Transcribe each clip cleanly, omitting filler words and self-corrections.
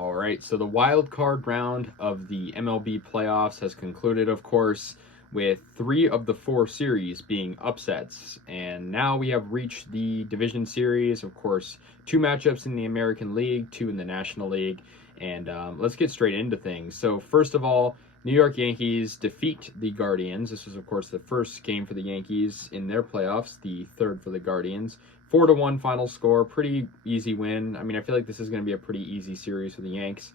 All right, so the wild card round of the MLB playoffs has concluded, of course, with 3 of the 4 series being upsets. And now we have reached the division series, of course, 2 matchups in the American League, 2 in the National League. And let's get straight into things. So first of all, New York Yankees defeat the Guardians. This was, of course, the first game for the Yankees in their playoffs, the third for the Guardians. 4-1 final score, pretty easy win. I mean, I feel like this is going to be a pretty easy series for the Yanks.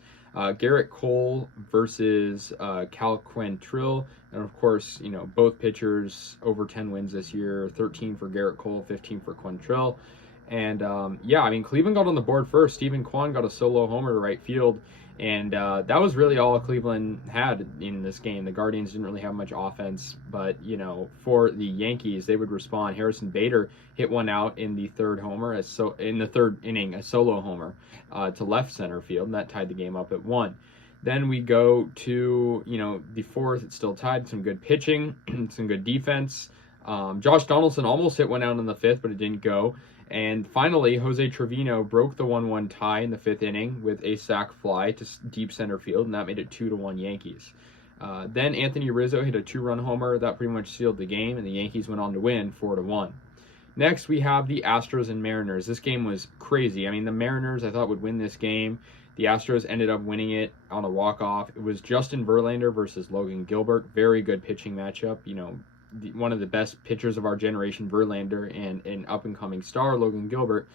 Garrett Cole versus Cal Quantrill, and of course, you know, both pitchers over 10 wins this year. 13 for Garrett Cole, 15 for Quantrill. And yeah, I mean, Cleveland got on the board first. Steven Kwan got a solo homer to right field. And that was really all Cleveland had in this game. The Guardians didn't really have much offense, but, you know, for the Yankees, they would respond. Harrison Bader hit one out in the third inning, a solo homer to left center field, and that tied the game up at 1. Then we go to, you know, the fourth. It's still tied. Some good pitching, some good defense. Josh Donaldson almost hit one out in the 5th, but it didn't go. And finally, Jose Trevino broke the 1-1 tie in the 5th inning with a sac fly to deep center field, and that made it 2-1 Yankees. Then Anthony Rizzo hit a 2-run homer. That pretty much sealed the game, and the Yankees went on to win 4-1. Next, we have the Astros and Mariners. This game was crazy. I mean, the Mariners, I thought, would win this game. The Astros ended up winning it on a walk-off. It was Justin Verlander versus Logan Gilbert. Very good pitching matchup. You know, one of the best pitchers of our generation, Verlander, and an up-and-coming star, Logan Gilbert.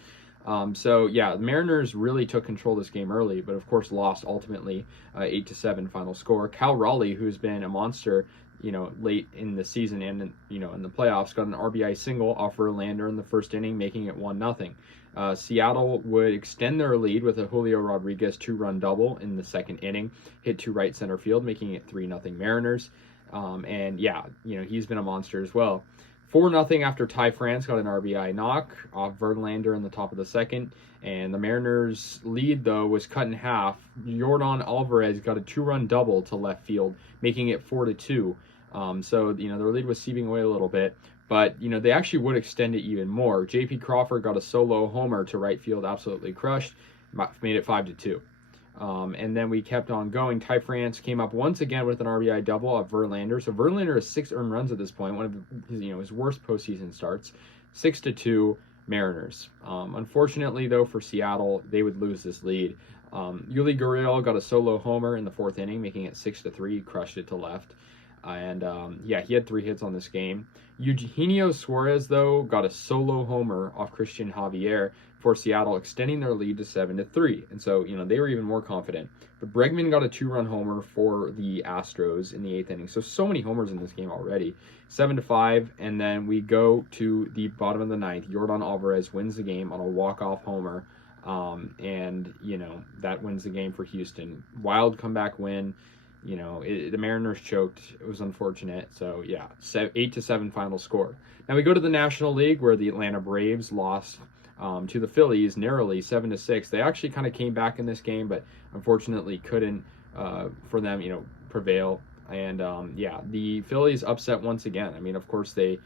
So, yeah, the Mariners really took control of this game early, but, of course, lost ultimately 8-7 final score. Cal Raleigh, who's been a monster, you know, late in the season and, you know, in the playoffs, got an RBI single off Verlander in the first inning, making it 1-0. Seattle would extend their lead with a Julio Rodriguez 2-run double in the second inning, hit to right center field, making it 3-0 Mariners. And yeah, you know, he's been a monster as well. 4-0 after Ty France got an RBI knock off Verlander in the top of the second. And the Mariners' lead, though, was cut in half. Yordan Alvarez got a 2-run double to left field, making it 4-2. So, you know, their lead was seeping away a little bit. But, you know, they actually would extend it even more. J.P. Crawford got a solo homer to right field, absolutely crushed, made it 5-2. And then we kept on going. Ty France came up once again with an RBI double of Verlander. So Verlander has 6 earned runs at this point, one of his, you know, his worst postseason starts. 6-2 Mariners. Unfortunately, though, for Seattle, they would lose this lead. Yuli Gurriel got a solo homer in the 4th inning, making it 6-3. Crushed it to left. And yeah, he had 3 hits on this game. Eugenio Suarez, though, got a solo homer off Christian Javier for Seattle, extending their lead to 7-3. And so, you know, they were even more confident. But Bregman got a 2-run homer for the Astros in the 8th inning. So many homers in this game already. 7-5. And then we go to the bottom of the 9th. Yordan Alvarez wins the game on a walk-off homer. And, you know, that wins the game for Houston. Wild comeback win. You know, the Mariners choked. It was unfortunate. So, yeah, 8-7 final score. Now we go to the National League, where the Atlanta Braves lost to the Phillies narrowly, 7-6. They actually kind of came back in this game, but unfortunately couldn't, for them, you know, prevail. And, yeah, the Phillies upset once again. I mean, of course, they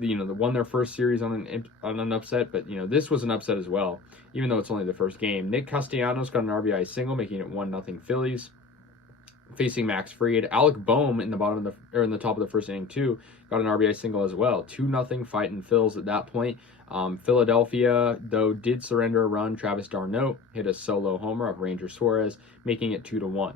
won their first series on an upset, but, you know, this was an upset as well, even though it's only the first game. Nick Castellanos got an RBI single, making it 1-0 Phillies. Facing Max Fried, Alec Boehm in the top of the first inning too got an RBI single as well. 2-0 fight in Phils at that point. Philadelphia, though, did surrender a run. Travis d'Arnaud hit a solo homer of Ranger Suarez, making it 2-1.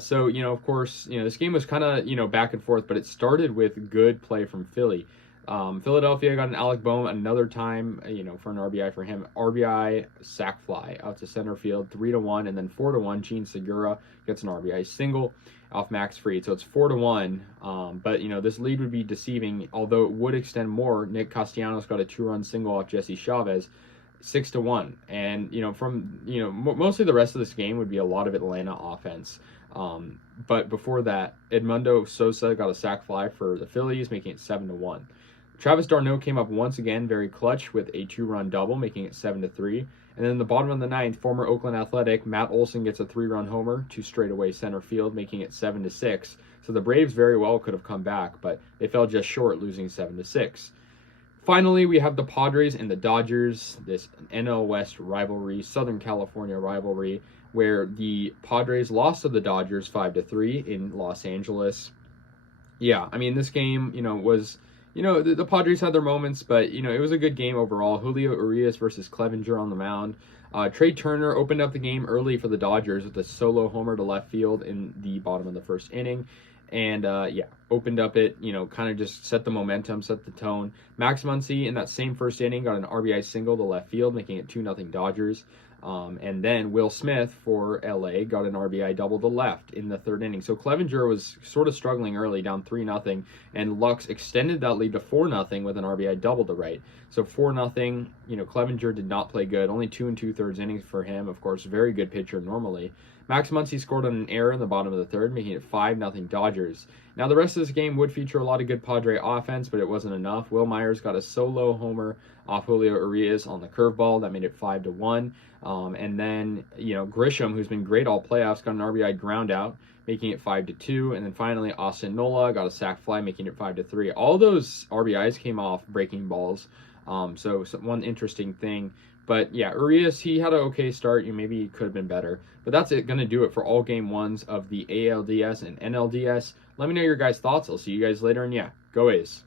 So, you know, of course, you know, this game was kind of, you know, back and forth, but it started with good play from Philly. Philadelphia got an Alec Boehm another time, you know, for an RBI for him. RBI sac fly out to center field, 3-1, and then 4-1. Gene Segura gets an RBI single off Max Fried. So it's 4-1. But, you know, this lead would be deceiving, although it would extend more. Nick Castellanos got a 2-run single off Jesse Chavez, 6-1. And, you know, from, you know, mostly the rest of this game would be a lot of Atlanta offense. But before that, Edmundo Sosa got a sac fly for the Phillies, making it 7-1. Travis d'Arnaud came up once again very clutch with a 2-run double, making it 7-3. And then in the bottom of the 9th, former Oakland Athletic Matt Olson gets a 3-run homer to straightaway center field, making it 7-6. So the Braves very well could have come back, but they fell just short, losing 7-6. Finally, we have the Padres and the Dodgers, this NL West rivalry, Southern California rivalry, where the Padres lost to the Dodgers 5-3 in Los Angeles. Yeah, I mean, this game, was, the Padres had their moments, but, it was a good game overall. Julio Urias versus Clevenger on the mound. Trey Turner opened up the game early for the Dodgers with a solo homer to left field in the bottom of the first inning. And, opened up it, kind of just set the momentum, set the tone. Max Muncy in that same first inning got an RBI single to left field, making it 2-0 Dodgers. And then Will Smith for LA got an RBI double to left in the third inning. So Clevenger was sort of struggling early, down 3-0, and Lux extended that lead to 4-0 with an RBI double to right. So 4-0, Clevenger did not play good. Only 2 2/3 innings for him. Of course, very good pitcher normally. Max Muncy scored on an error in the bottom of the third, making it 5-0 Dodgers. Now, the rest of this game would feature a lot of good Padre offense, but it wasn't enough. Will Myers got a solo homer off Julio Urias on the curveball. That made it 5-1. And then, Grisham, who's been great all playoffs, got an RBI ground out, making it 5-2. And then finally, Austin Nola got a sac fly, making it 5-3. All those RBIs came off breaking balls. So one interesting thing. But yeah, Urias, he had an okay start. Maybe he could have been better. But that's going to do it for all game ones of the ALDS and NLDS. Let me know your guys' thoughts. I'll see you guys later. And yeah, go A's.